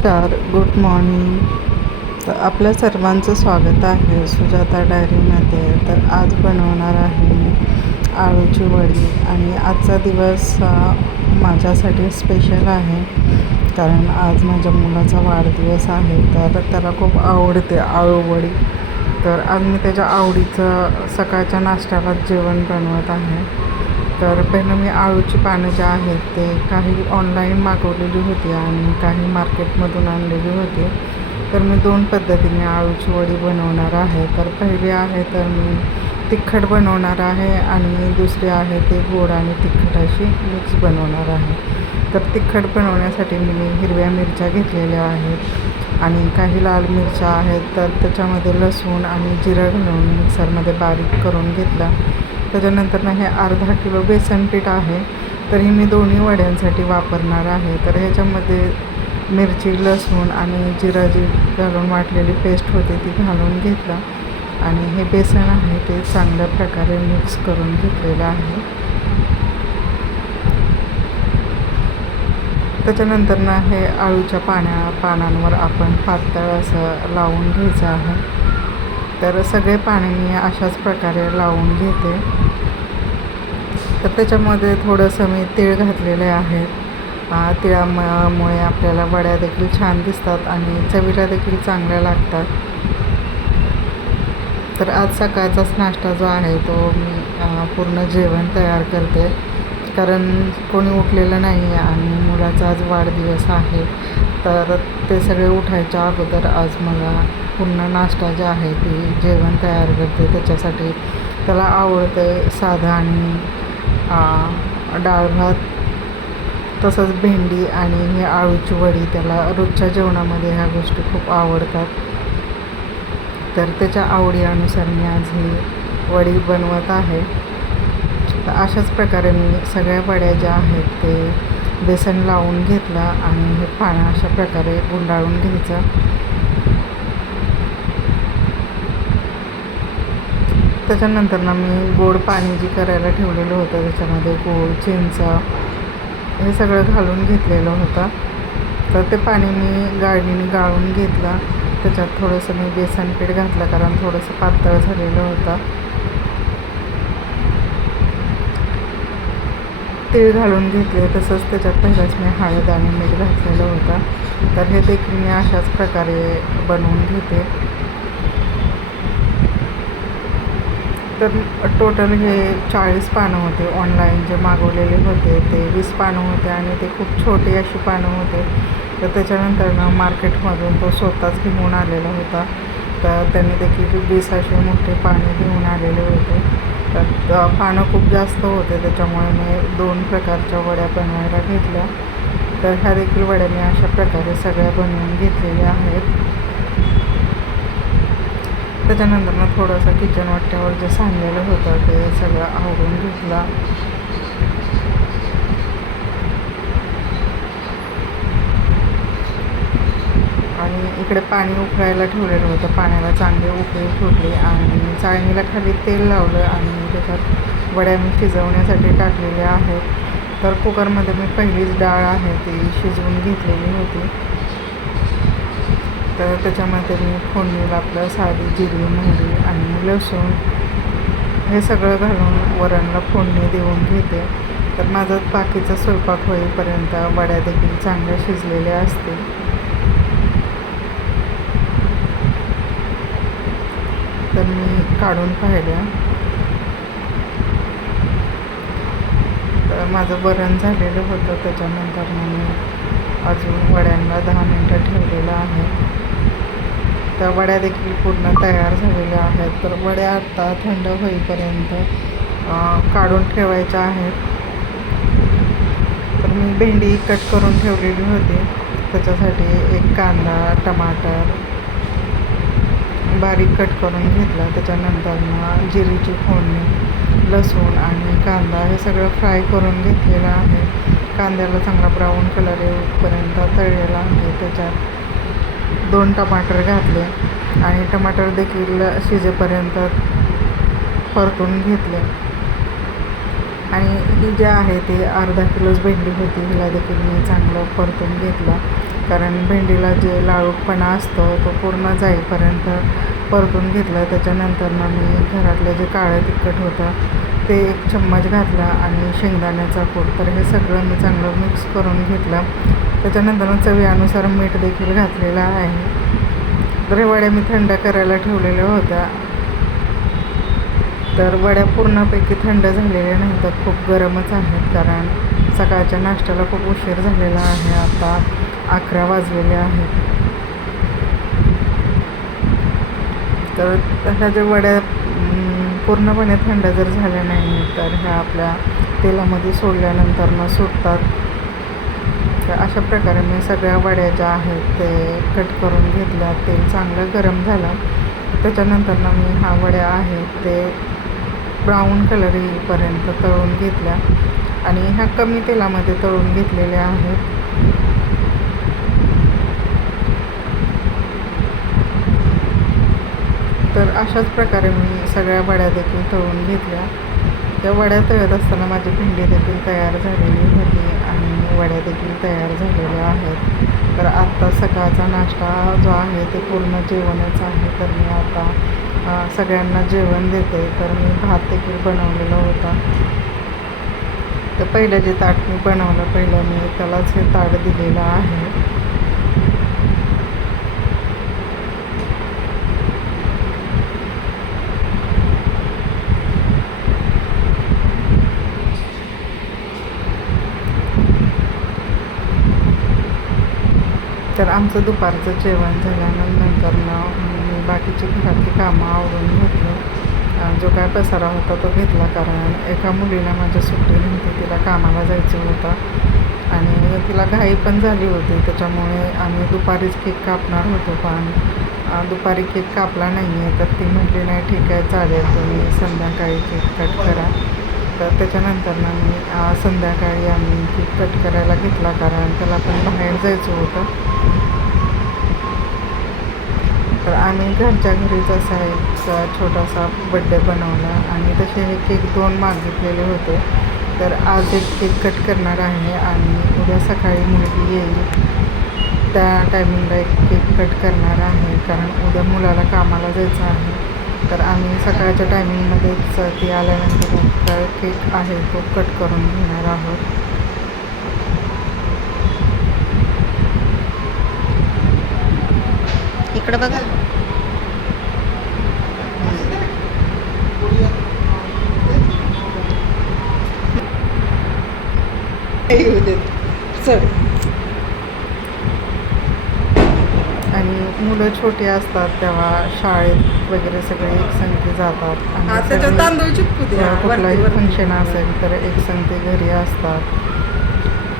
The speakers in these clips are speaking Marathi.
नमस्कार गुड मॉर्निंग तर आपल्या सर्वांचं स्वागत आहे सुजाता डायरीमध्ये तर आज बनवणार आहे मी आळूची वडी. आणि आजचा दिवस माझ्यासाठी स्पेशल आहे. कारण आज माझ्या मुलाचा वाढदिवस आहे तर त्याला खूप आवडते आळू वडी. तर आज मी त्याच्या आवडीचं सकाळच्या नाश्त्याला जेवण बनवत आहे. तर पहिलं मी आळूची पानं जे आहेत ते काही ऑनलाईन मागवलेली होती आणि काही मार्केटमधून आणलेली होती. तर मी दोन पद्धतीने आळूची वडी बनवणार आहे. तर पहिली आहे तर मी तिखट बनवणार आहे आणि दुसरी आहे ते गोड आणि तिखट अशी मिक्स बनवणार आहे. तर तिखट बनवण्यासाठी मी हिरव्या मिरच्या घेतलेल्या आहेत आणि काही लाल मिरच्या आहेत. तर त्याच्यामध्ये लसूण आणि जिरं घालून मिक्सरमध्ये बारीक करून घेतला. त्याच्यानंतर ना हे अर्धा किलो बेसन पीठ आहे. तर हे मी दोन्ही वड्यांसाठी वापरणार आहे. तर ह्याच्यामध्ये मिरची लसूण आणि जिरा जी घालून वाटलेली पेस्ट होती ती घालून घेतला. आणि हे बेसन आहे ते चांगल्या प्रकारे मिक्स करून घेतलेलं आहे. त्याच्यानंतर ना हे आळूच्या पाण्या पानांवर आपण पातळ असं लावून घ्यायचं आहे. तर सगळे पाणी मी अशाच प्रकारे लावून घेते. तर त्याच्यामध्ये थोडंसं मी तीळ घातलेले आहेत तिळामुळे आपल्याला वड्या देखील छान दिसतात आणि चवीला देखील चांगल्या लागतात. तर आज सकाळचाच नाश्ता जो आहे तो मी पूर्ण जेवण तयार करते. कारण कोणी उठलेलं नाही आहे आणि मुलाचा आज वाढदिवस आहे. तर ते सगळे उठायच्या अगोदर आज मला पूर्ण नाश्ता जे आहे ती जेवण तयार करते. त्याच्यासाठी त्याला आवडतं साधं आणि डाळ भात तसंच भेंडी आणि ही आळूची वडी. त्याला रोजच्या जेवणामध्ये ह्या गोष्टी खूप आवडतात. तर त्याच्या आवडीनुसार मी आज ही वडी बनवत आहे. तर अशाच प्रकारे मी सगळ्या वड्या ज्या आहेत ते बेसन लावून घेतला आणि हे पाणी अशा प्रकारे गुंडाळून घ्यायचं. त्याच्यानंतर ना मी गोड पाणी जी करायला ठेवलेलं होतं त्याच्यामध्ये गोड चिंच हे सगळं घालून घेतलेलं होतं. तर ते पाणी मी गाडीने गाळून घेतलं. त्याच्यात थोडंसं मी बेसन पीठ घातलं कारण थोडंसं पातळ झालेलं होतं. तीळ घालून घेतले तसंच त्याच्यात पहिलाच मी हळद आणि मीठ घातलेलं होतं. तर हे देखील मी अशाच प्रकारे बनवून घेते. तर टोटल हे चाळीस पानं होते. ऑनलाईन जे मागवलेले होते ते वीस पानं होते आणि ते खूप छोटी अशी पानं होते. तर त्याच्यानंतर ना मार्केटमधून तो स्वतःच घेऊन आलेला होता. तर त्यांनी देखील वीस असे मोठे पाने घेऊन आलेले होते. तर पानं खूप जास्त होते त्याच्यामुळे मी दोन प्रकारच्या वड्या बनवायला घेतल्या. तर ह्या देखील वड्या मी अशा प्रकारे सगळ्या बनवून घेतलेल्या आहेत. त्याच्यानंतर मग थोडंसं किचन वाट्यावर जे सांडलेलं होतं ते सगळं आवरून घेतलं. आणि इकडे पाणी उकळायला ठेवलेलं होतं. पाण्याला चांगले उकळी फुटली आणि चाळणीला खाली तेल लावलं आणि त्याच्यात वड्या मी शिजवण्यासाठी टाकलेल्या आहेत. तर कुकरमध्ये मी पहिलीच डाळ आहे ती शिजवून घेतलेली होती. तर त्याच्यामध्ये मी फोडणीला आपलं साधी जिरी मोहरी आणि लसूण हे सगळं घालून वरणला फोडणी देऊन घेते. तर माझा बाकीचा स्वयंपाक होईपर्यंत वड्या देखील चांगल्या शिजलेल्या असतील. तर मी काढून पाहिल्या. तर माझं वरण झालेलं होतं त्याच्यानंतर मी अजून वड्यांना दहा मिनटं ठेवलेलं आहे. त्या वड्या देखील पूर्ण तयार झालेल्या आहेत. तर वड्या आत्ता थंड होईपर्यंत काढून ठेवायच्या आहेत. तर मी भेंडी कट करून ठेवलेली होती. त्याच्यासाठी एक कांदा टमाटर बारीक कट करून घेतला. त्याच्यानंतर मग जिरीची फोडणी लसूण आणि कांदा हे सगळं फ्राय करून घेतलेलं आहे. कांद्याला चांगला ब्राऊन कलर येऊपर्यंत तळलेला आहे. त्याच्यात दोन टमाटर घातले आणि टमाटर देखील शिजेपर्यंत परतून घेतले. आणि ही जे आहे ते अर्धा किलोच भेंडी होती. हिला देखील मी चांगलं परतून घेतलं. कारण भेंडीला जे लाळूकपणा असतो तो पूर्ण जाईपर्यंत परतून घेतलं. त्याच्यानंतर मग मी घरातलं जे काळं तिखट होतं ते एक चम्मच घातला आणि शेंगदाण्याचा कूट. तर हे सगळं मी चांगलं मिक्स करून घेतलं. त्याच्यानंतर चवीनुसार मीठ देखील घातलेलं आहे. तर वड्या मी थंड करायला ठेवलेल्या होत्या. तर वड्या पूर्णपैकी थंड झालेल्या नाही तर खूप गरमच आहेत कारण सकाळच्या नाश्त्याला खूप उशीर झालेला आहे आता. अकरा वाजलेले आहेत तर ह्या ज्या वड्या पूर्णपणे थंड जर झाल्या नाही तर ह्या आपल्या तेलामध्ये सोडल्यानंतर मग सुटतात. तर अशा प्रकारे मी सगळ्या वड्या ज्या आहेत ते कट करून घेतल्या. तेल चांगलं गरम झालं. त्याच्यानंतर ना मी हा वड्या आहेत ते ब्राऊन कलर येईपर्यंत तळून घेतल्या. आणि ह्या कमी तेलामध्ये तळून घेतलेल्या आहेत. तर अशाच प्रकारे मी सगळ्या वड्या देखील तळून घेतल्या. त्या वड्या तळत असताना माझी भेंडी देखील तयार झालेली होती आणि वड्या देखील तयार झालेल्या आहेत. तर आत्ता सकाळचा नाश्ता जो आहे ते पूर्ण जेवणच आहे. तर मी आता सगळ्यांना जेवण देते. तर मी भात देखील बनवलेला होता. तर पहिलं जे ताट मी बनवलं पहिलं मी त्यालाच हे ताट दिलेलं आहे. तर आमचं दुपारचं जेवण झाल्यानंतर मी बाकीची घरातली कामं आवरून घेतली. जो काय पसारा होता तो घेतला कारण एका मुलीला माझ्या सुट्टी नव्हती तिला कामाला जायचं होतं. आणि तिला घाई पण झाली होती त्याच्यामुळे आम्ही दुपारीच केक कापणार होतो पण दुपारी केक कापला नाही आहे तर ती म्हटली नाही ठीक आहे चालेल तुम्ही संध्याकाळी केक कट करा. तर त्याच्यानंतर ना मी संध्याकाळी आम्ही केक कट करायला घेतला कारण त्याला पण बाहेर जायचं होतं. तर आम्ही घरच्या घरीच असा एक छोटासा बड्डे बनवला आणि तसे हे केक दोन मागितलेले होते. तर आज एक केक कट करणार आहे आणि उद्या सकाळी मुलगी येईल. त्या टायमिंगला एक केक कट करणार आहे कारण उद्या मुलाला कामाला जायचं आहे. तर आम्ही सकाळच्या टायमिंगमध्येच ती आल्यानंतर केक आहे तो कट करून घेणार आहोत. इकडं बघा. आणि मुलं छोटी असतात तेव्हा शाळेत वगैरे सगळे एकसंगती जातात. आणि कुठलाही. फंक्शन असेल तर एकसंगती घरी असतात.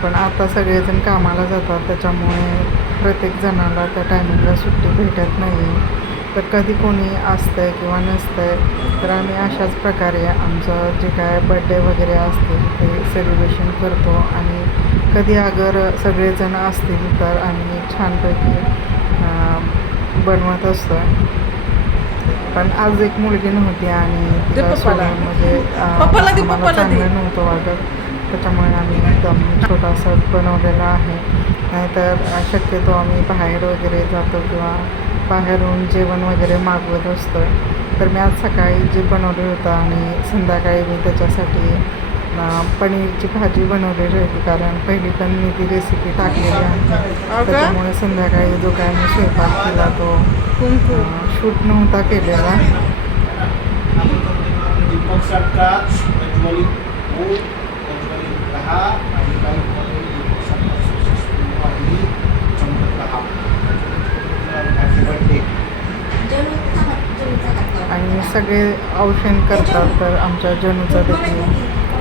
पण आता सगळेजण कामाला जातात त्याच्यामुळे प्रत्येक जणाला त्या टायमिंगला सुट्टी भेटत नाही. तर कधी कोणी असतंय किंवा नसतंय तर आम्ही अशाच प्रकारे आमचं जे काय बड्डे वगैरे असतील ते सेलिब्रेशन करतो. आणि कधी अगर सगळेजण असतील तर आम्ही छानपैकी बनवत असतो पण आज एक मुलगी नव्हती आणि म्हणजे. चांगलं नव्हतं वाटत. त्याच्यामुळे आम्ही एकदम छोटासा बनवलेला आहे. नाहीतर शक्यतो आम्ही बाहेर वगैरे जातो किंवा बाहेरून जेवण वगैरे मागवत असतो. तर मी आज सकाळी जे बनवले होतं आणि संध्याकाळी मी त्याच्यासाठी पनीरची भाजी बनवलेली होती. कारण पहिली पण मी ती रेसिपी टाकलेली आहे? त्याच्यामुळे संध्याकाळी जो काय मी स्वयंपाक केला तो शूट नव्हता केलेला. दीपक सगळे औषण करतात तर आमच्या जणूचा देखील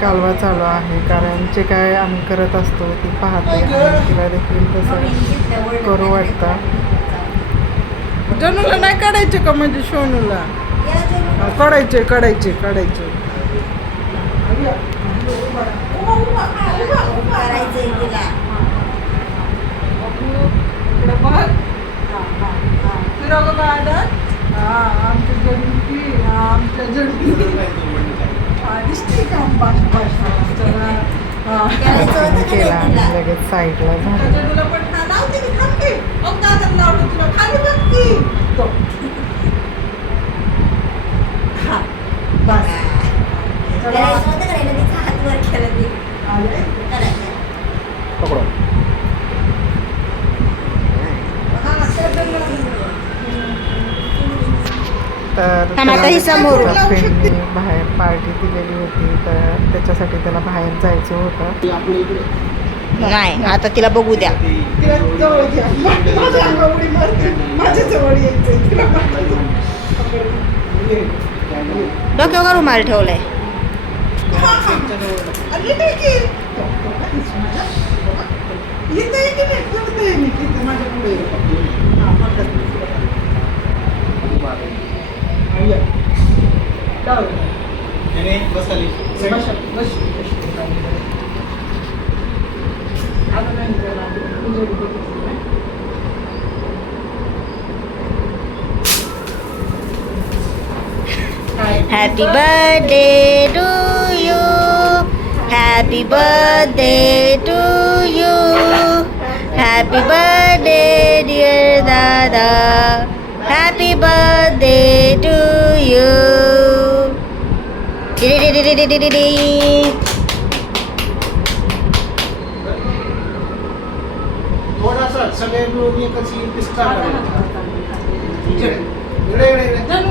कालवा चालू आहे. कारण जे काय आम्ही करत असतो ती पाहते आणि तिला देखील तसं करू वाटतं. जणूला नाही काढायचे का म्हणजे सोनूला? काढायचे काढायचे काढायचे इकडे बघ. हा, हा, हा. फिरव गं गार्डन. हा, आमच्या जडूची, हा, आमच्या जडूची. आणि दिसते का भाषा भाषा चला हा. त्यांनी केला आणि लगेच साईडला झालं त्याच्या तुला पण हा, लावते की थांब की. अहो, दादा लावलं तुला खाली बघ की. तो. हा, बस. चला. आले. पकडो. हा. तर ही बाहेर पार्टी दिलेली होती. तर त्याच्यासाठी त्याला बाहेर जायचं होतं. नाही आता तिला बघू द्या. तिला जवळ घ्या. माझ्या happy birthday to you happy birthday to you happy birthday dear दादा हॅपी बर्थडे टू यू थोडासा सगळे मिळून एकच ही पिस्ता इकडे इकडे इकडे जाणू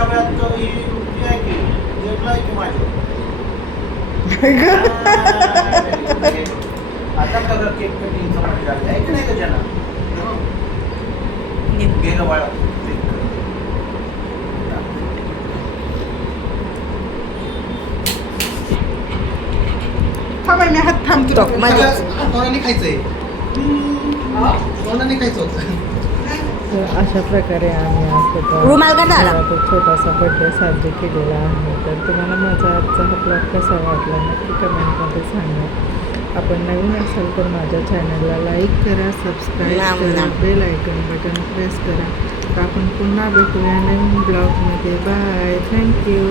सगळ्यात- सगळ्यात तो ही ही आहे की जेवला आहे की माझ्या आता सगळं केक कटिंगचं म्हणजे झालं आहे की नाही का जना गेलं बाळा थांब मी हात थांब तुला तो, म्हणजे- कोणाने खायचंय हा? कोणाने खायचं होतं तर अशा प्रकारे आम्ही आज रुमाल का झाला? घरात एक छोटासा बड्डे साजरा केलेला आहे. तर तुम्हाला माझा आजचा हा ब्लॉग कसा वाटला नक्की कमेंटमध्ये सांगा. आपण नवीन असाल तर माझ्या चॅनलला लाईक करा सबस्क्राईब करा. बेल आयकन बटन प्रेस करा. तर आपण पुन्हा भेटूया नवीन ब्लॉगमध्ये बाय थँक्यू